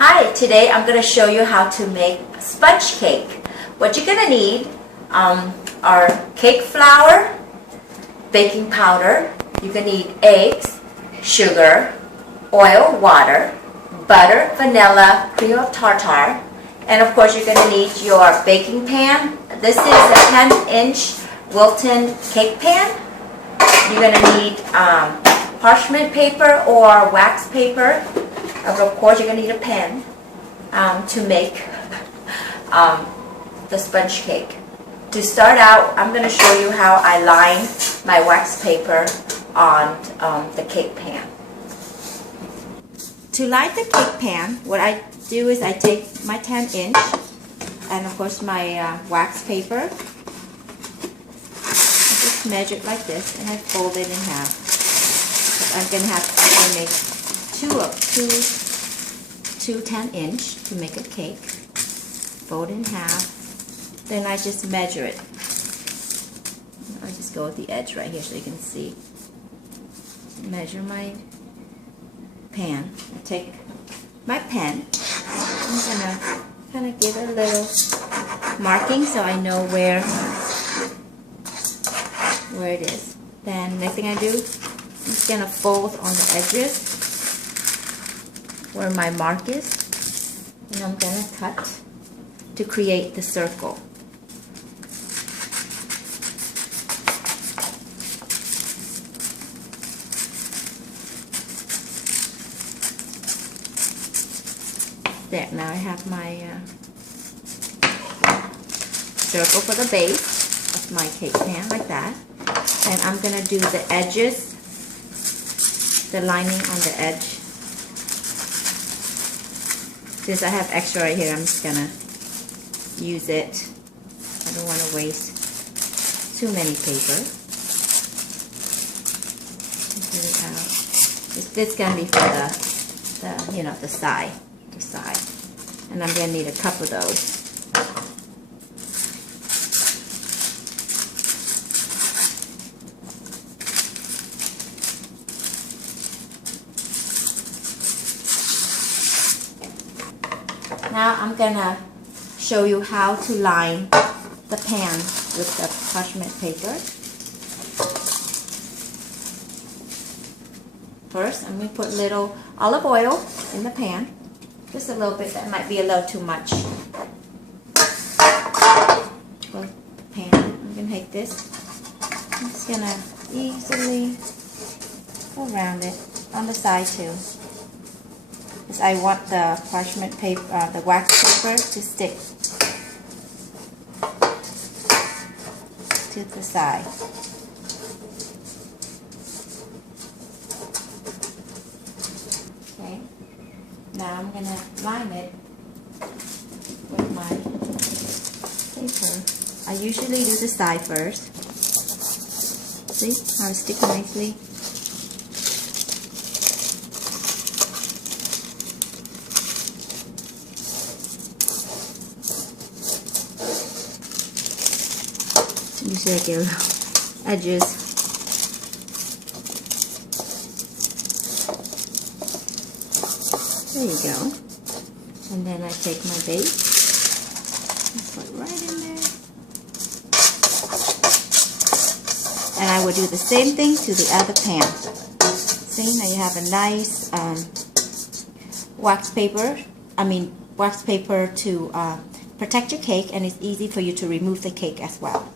Hi, today I'm going to show you how to make sponge cake. What you're going to need are cake flour, baking powder, you're going to need eggs, sugar, oil, water, butter, vanilla, cream of tartar, and of course you're going to need your baking pan. This is a 10-inch Wilton cake pan. You're going to need parchment paper or wax paper. Of course, you're going to need a pen to make the sponge cake. To start out, I'm going to show you how I line my wax paper on the cake pan. To line the cake pan, what I do is I take my 10-inch and of course my wax paper. I just measure it like this and I fold it in half. I'm going to make two 10-inch to make a cake. Fold in half. Then I just measure it. I just go with the edge right here so you can see. Measure my pan. I take my pen. I'm gonna kind of give it a little marking so I know where it is. Then next thing I do, I'm just gonna fold on the edges where my mark is, and I'm gonna cut to create the circle. There, now I have my circle for the base of my cake pan, like that. And I'm gonna do the edges, the lining on the edge. Since I have extra right here, I'm just gonna use it. I don't want to waste too many paper. Get it out. This is gonna be for the side, and I'm gonna need a couple of those. Now I'm gonna show you how to line the pan with the parchment paper. First, I'm gonna put a little olive oil in the pan. Just a little bit, that might be a little too much. For the pan, I'm gonna take this. I'm just gonna easily go around it on the side too. Because I want the parchment paper, the wax paper to stick to the side. Okay, now I'm going to line it with my paper. I usually do the side first. See how it's sticking nicely? Usually I get edges. There you go. And then I take my base and put it right in there. And I will do the same thing to the other pan. See, now you have a nice wax paper to protect your cake, and it's easy for you to remove the cake as well.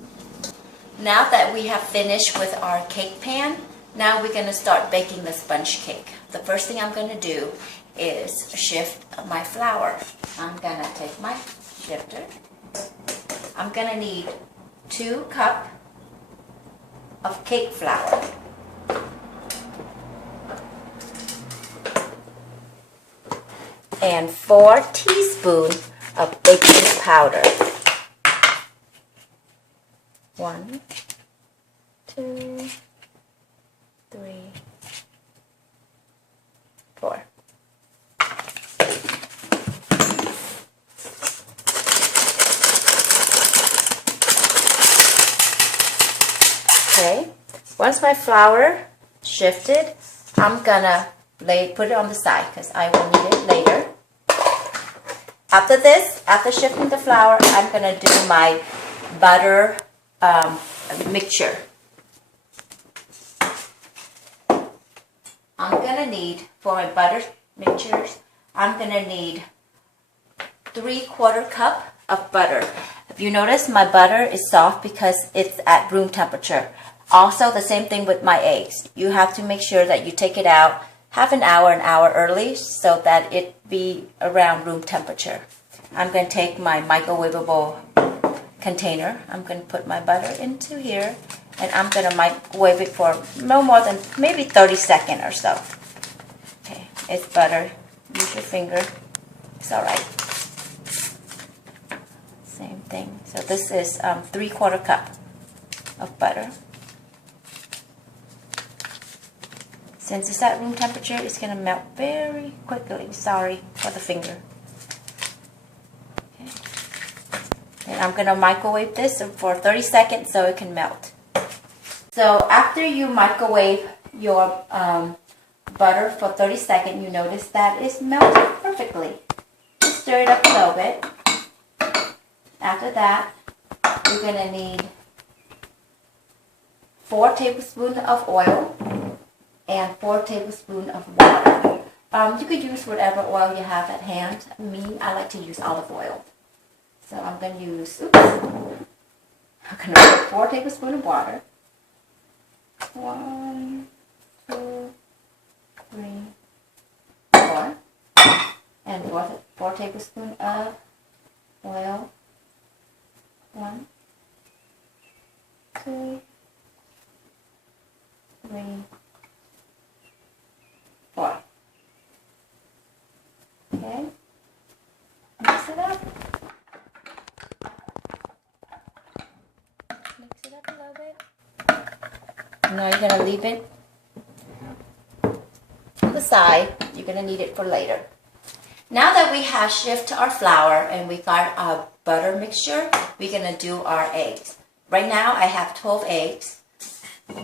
Now that we have finished with our cake pan, now we're going to start baking the sponge cake. The first thing I'm going to do is shift my flour. I'm going to take my shifter. I'm going to need 2 cups of cake flour. And 4 teaspoons of baking powder. 1, 2, 3, 4. Okay, once my flour shifted, I'm gonna put it on the side because I will need it later. After this, after shifting the flour, I'm going to do my butter mixture. I'm going to need, for my butter mixtures, I'm going to need 3/4 cup of butter. If you notice, my butter is soft because it's at room temperature. Also, the same thing with my eggs. You have to make sure that you take it out half an hour early so that it be around room temperature. I'm going to take my microwavable container. I'm going to put my butter into here, and I'm going to microwave it for no more than maybe 30 seconds or so. Okay, it's butter. Use your finger. It's all right. Same thing. So this is 3/4 cup of butter. Since it's at room temperature, it's going to melt very quickly. Sorry for the finger. Okay. And I'm going to microwave this for 30 seconds so it can melt. So after you microwave your butter for 30 seconds, you notice that it's melted perfectly. Just stir it up a little bit. After that, you're going to need 4 tablespoons of oil and 4 tablespoons of water. You could use whatever oil you have at hand. Me, I like to use olive oil. So I'm going to use, I'm going to put 4 tablespoons of water. 1, 2, 3, 4. And 4 tablespoons of oil. 1, 2, 3, 4. Okay, mix it up. Mix it up a little bit. Now you're going to leave it on the side. You're going to need it for later. Now that we have shifted our flour and we got our butter mixture, we're going to do our eggs. Right now I have 12 eggs.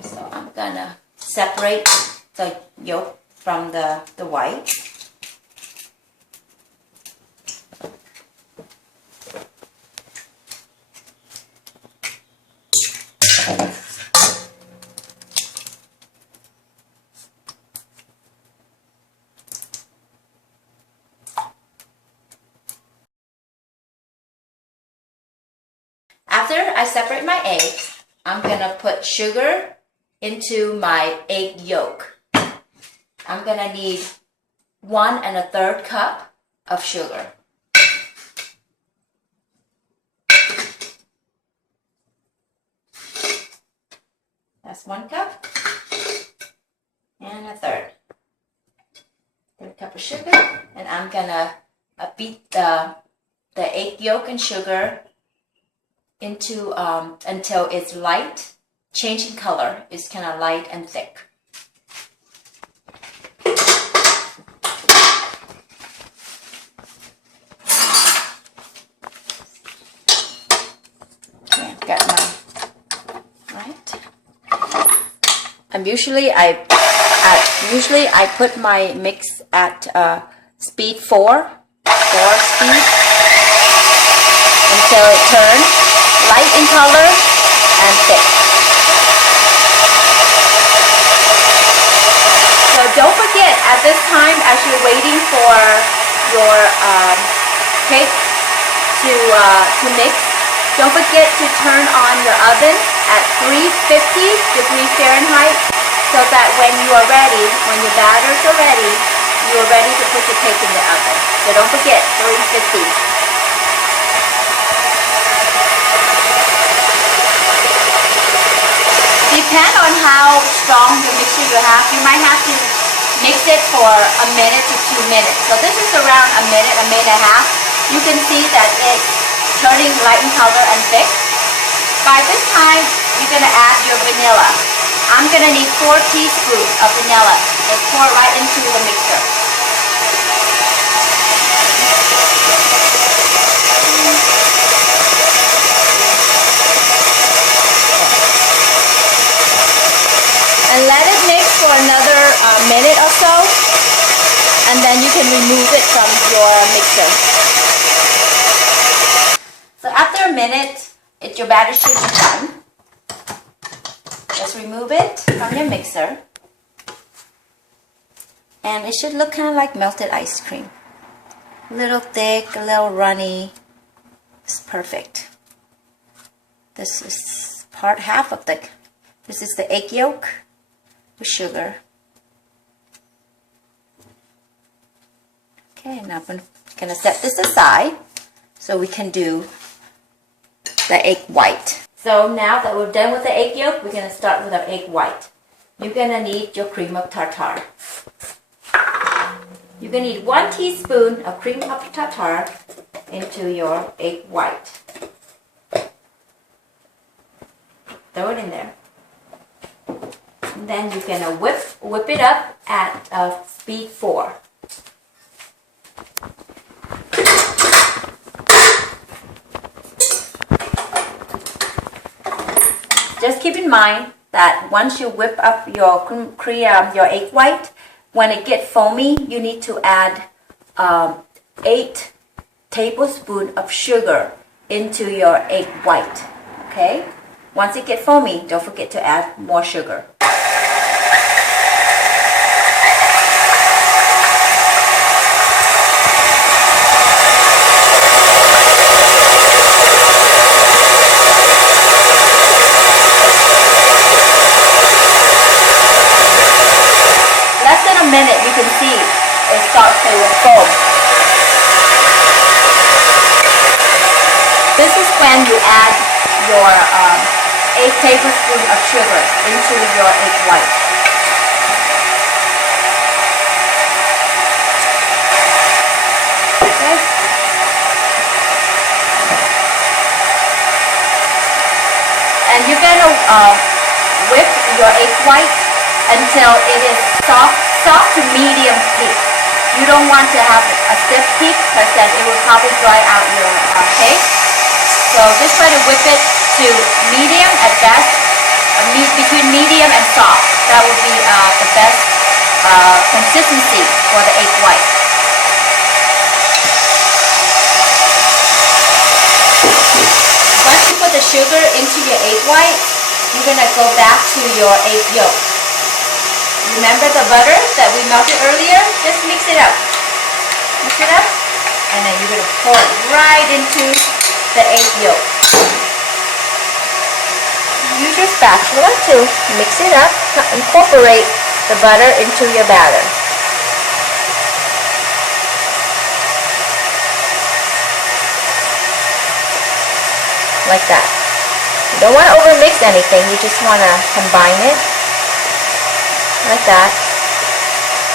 So I'm going to separate the yolk from the white. After I separate my eggs, I'm going to put sugar into my egg yolk. I'm going to need 1 1/3 cup of sugar. That's 1 cup and 1/3. 1/3 cup of sugar, and I'm going to beat the egg yolk and sugar into until it's light, changing color. It's kind of light and thick. Okay, I've got my right. Usually I put my mix at speed 4 speed until it turns light in color and thick. So don't forget, at this time, as you're waiting for your cake to mix, don't forget to turn on your oven at 350 degrees Fahrenheit so that when you are ready, when your batters are ready, you are ready to put your cake in the oven. So don't forget, 350. Depend on how strong your mixture you have. You might have to mix it for a minute to 2 minutes. So this is around a minute and a half. You can see that it's turning light in color and thick. By this time, you're going to add your vanilla. I'm going to need 4 teaspoons of vanilla and pour right into the mixer. And let it mix for another minute or so, and then you can remove it from your mixer. minute. Your batter should be done. Just remove it from your mixer. And it should look kind of like melted ice cream. A little thick, a little runny. It's perfect. This is half of this is the egg yolk with sugar. Okay, now I'm going to set this aside so we can do the egg white. So now that we're done with the egg yolk, we're going to start with our egg white. You're going to need your cream of tartar. You're going to need 1 teaspoon of cream of tartar into your egg white. Throw it in there. And then you're going to whip it up at speed 4. Just keep in mind that once you whip up your egg white, when it gets foamy, you need to add 8 tablespoons of sugar into your egg white. Okay? Once it gets foamy, don't forget to add more sugar. Minute, you can see it starts to foam. This is when you add your 8 tablespoons of sugar into your egg white. Okay. And you're going to whip your egg white until it is soft to medium peak. You don't want to have a stiff peak because then it will probably dry out your cake. So just try to whip it to medium at best, between medium and soft. That would be the best consistency for the egg white. Once you put the sugar into your egg white, you're going to go back to your egg yolk. Remember the butter that we melted earlier? Just mix it up. Mix it up. And then you're going to pour it right into the egg yolk. Use your spatula to mix it up. Incorporate the butter into your batter. Like that. You don't want to overmix anything. You just want to combine it. Like that.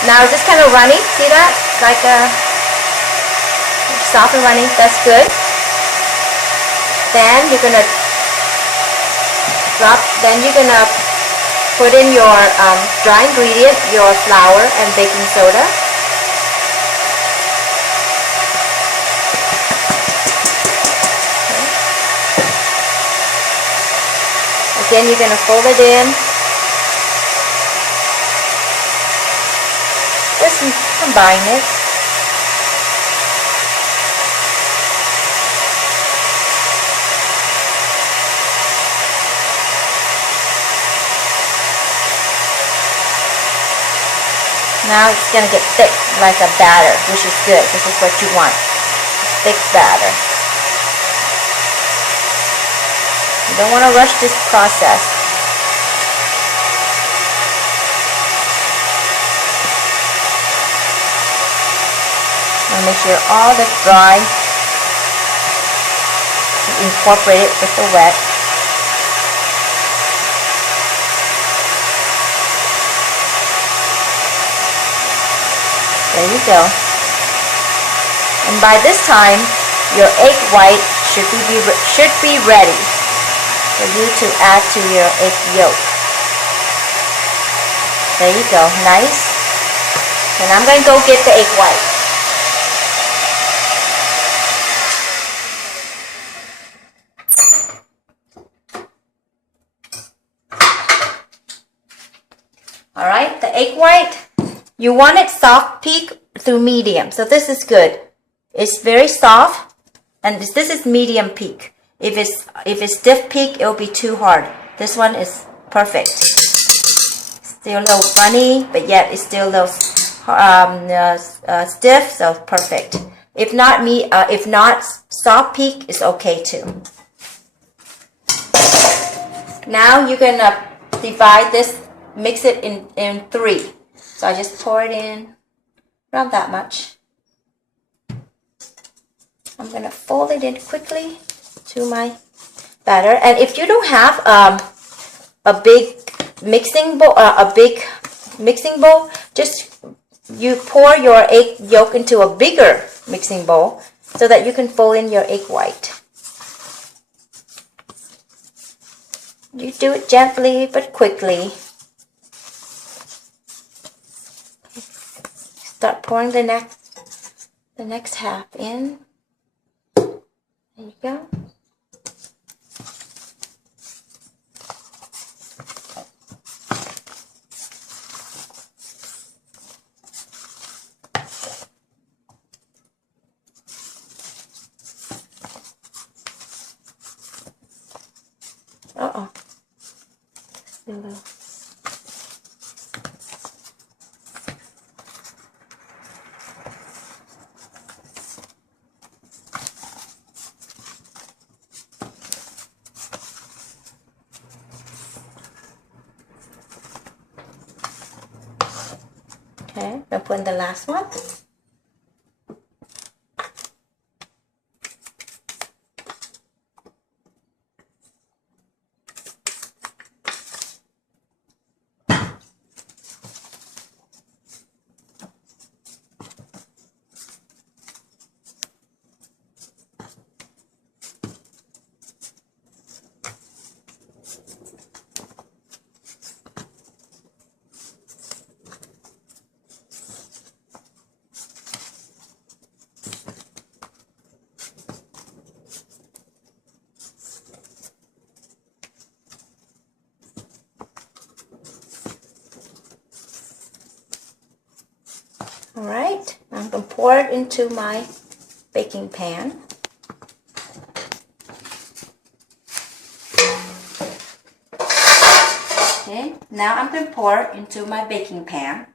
Now it's just kind of runny. See that? Like soft and runny. That's good. Then you're gonna put in your dry ingredient, your flour and baking soda. Okay. Again, you're gonna fold it in. Just combine it. Now it's going to get thick like a batter, which is good. This is what you want. Thick batter. You don't want to rush this process. Make sure all that's dry, incorporate it with the wet. There you go. And by this time, your egg white should be ready for you to add to your egg yolk. There you go. Nice. And I'm going to go get the egg white. Alright, the egg white, you want it soft peak through medium. So this is good. It's very soft and this is medium peak. If it's stiff peak, it'll be too hard. This one is perfect. Still a little runny, but yet it's still a little stiff, so perfect. If not soft peak, it's okay too. Now you're gonna divide this, mix it in 3. So I just pour it in around that much. I'm gonna fold it in quickly to my batter. And if you don't have a big mixing bowl, just you pour your egg yolk into a bigger mixing bowl so that you can fold in your egg white. You do it gently but quickly. Start pouring the next half in. There you go. Uh-oh. Okay, I'll put in the last one. Alright, I'm going to pour it into my baking pan. Okay, now I'm going to pour it into my baking pan.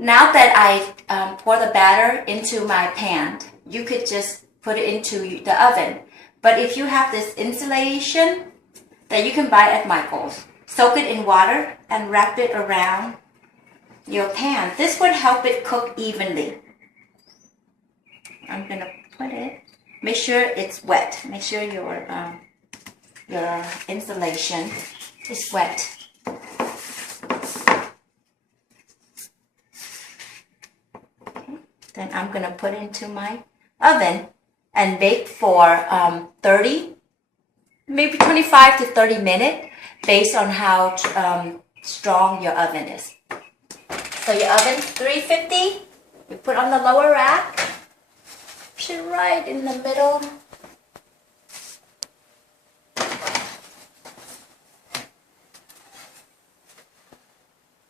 Now that I pour the batter into my pan, you could just put it into the oven. But if you have this insulation that you can buy at Michael's, soak it in water and wrap it around your pan. This would help it cook evenly. I'm going to put it, make sure it's wet. Make sure your insulation is wet. Then I'm going to put it into my oven and bake for 30, maybe 25 to 30 minutes based on how strong your oven is. So your oven 350, you put on the lower rack, push it right in the middle.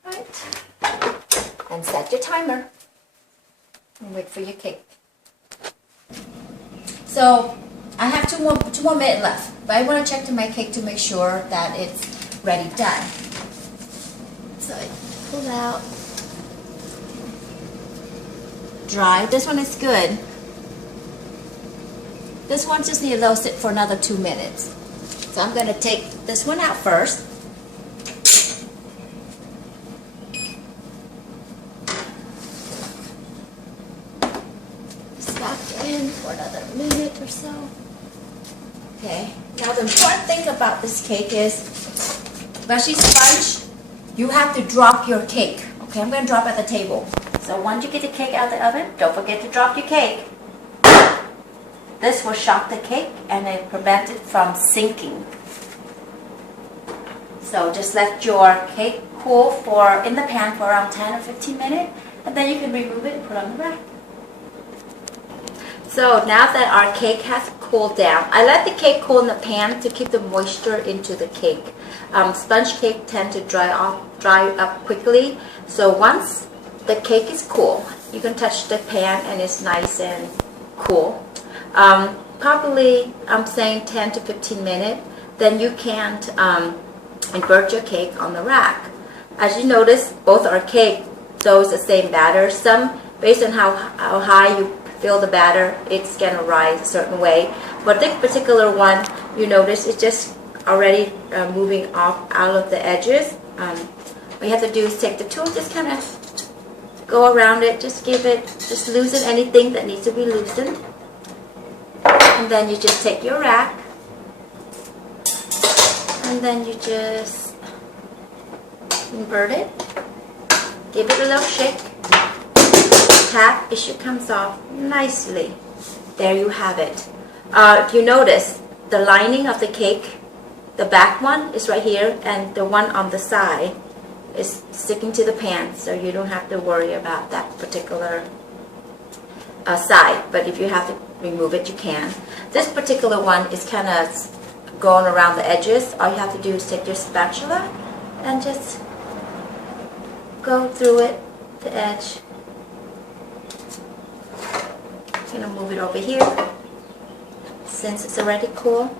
Right. And set your timer. And wait for your cake. So I have two more minutes left, but I want to check to my cake to make sure that it's ready done. So I pull out. Dry. This one is good. This one just needs to let it sit for another 2 minutes. So I'm going to take this one out first. Back in. minute or so. Okay, now the important thing about this cake is, especially sponge, you have to drop your cake. Okay, I'm going to drop at the table. So once you get the cake out of the oven, don't forget to drop your cake. This will shock the cake and it prevents it from sinking. So just let your cake cool in the pan for around 10 or 15 minutes, and then you can remove it and put it on the rack. So now that our cake has cooled down, I let the cake cool in the pan to keep the moisture into the cake. Sponge cake tend to dry up quickly. So once the cake is cool, you can touch the pan and it's nice and cool. Probably I'm saying 10 to 15 minutes. Then you can invert your cake on the rack. As you notice, both our cake does the same batter. Some, based on how high you fill the batter, it's gonna rise a certain way. But this particular one, you notice it's just already moving off out of the edges. What you have to do is take the tool, just kind of go around it, just loosen anything that needs to be loosened. And then you just take your rack, and then you just invert it, give it a little shake, tap, it should come off nicely. There you have it. If you notice, the lining of the cake, the back one is right here, and the one on the side is sticking to the pan, so you don't have to worry about that particular side. But if you have to remove it, you can. This particular one is kind of going around the edges. All you have to do is take your spatula and just go through it, the edge. I'm going to move it over here. Since it's already cool,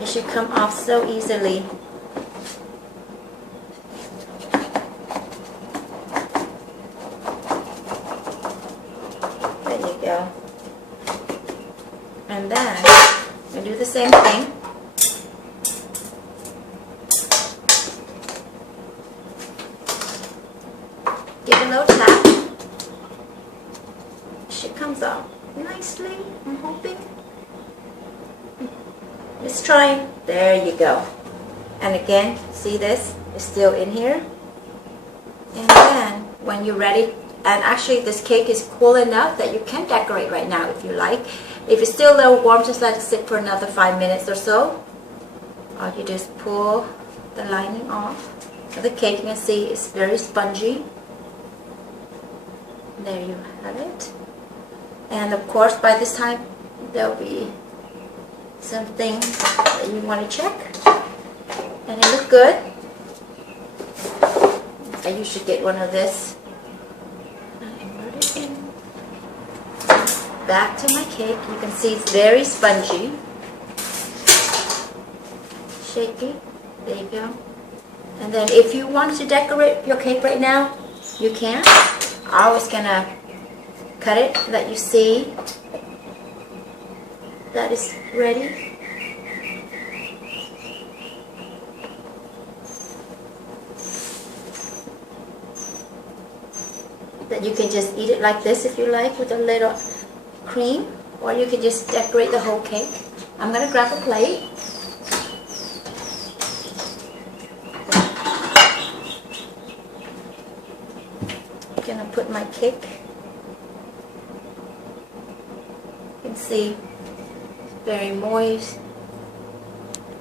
it should come off so easily. There you go. And then we do the same thing. Give it a little tap. It comes off nicely, I'm hoping. Let's try. There you go. And again, see this is still in here. And then when you're ready, and actually this cake is cool enough that you can decorate right now if you like. If it's still a little warm, just let it sit for another 5 minutes or so. Or you just pull the lining off. The cake, you can see, is very spongy. There you have it. And of course, by this time, there'll be something that you want to check. And it looks good. I usually get one of this. Invert it in. Back to my cake. You can see it's very spongy. Shaky. There you go. And then if you want to decorate your cake right now, you can. I was gonna cut it so that you see that it's ready. That you can just eat it like this if you like, with a little cream, or you can just decorate the whole cake. I'm gonna grab a plate. I'm gonna put my cake. You can see it's very moist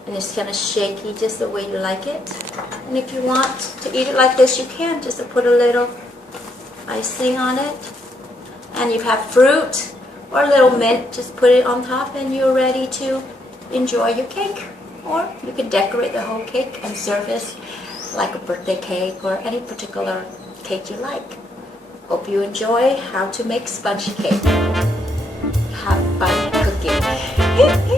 and it's kind of shaky, just the way you like it. And if you want to eat it like this, you can just to put a little icing on it, and you have fruit or a little mint, just put it on top and you're ready to enjoy your cake. Or you can decorate the whole cake and serve it like a birthday cake or any particular cake you like. Hope you enjoy how to make sponge cake. Have fun cooking.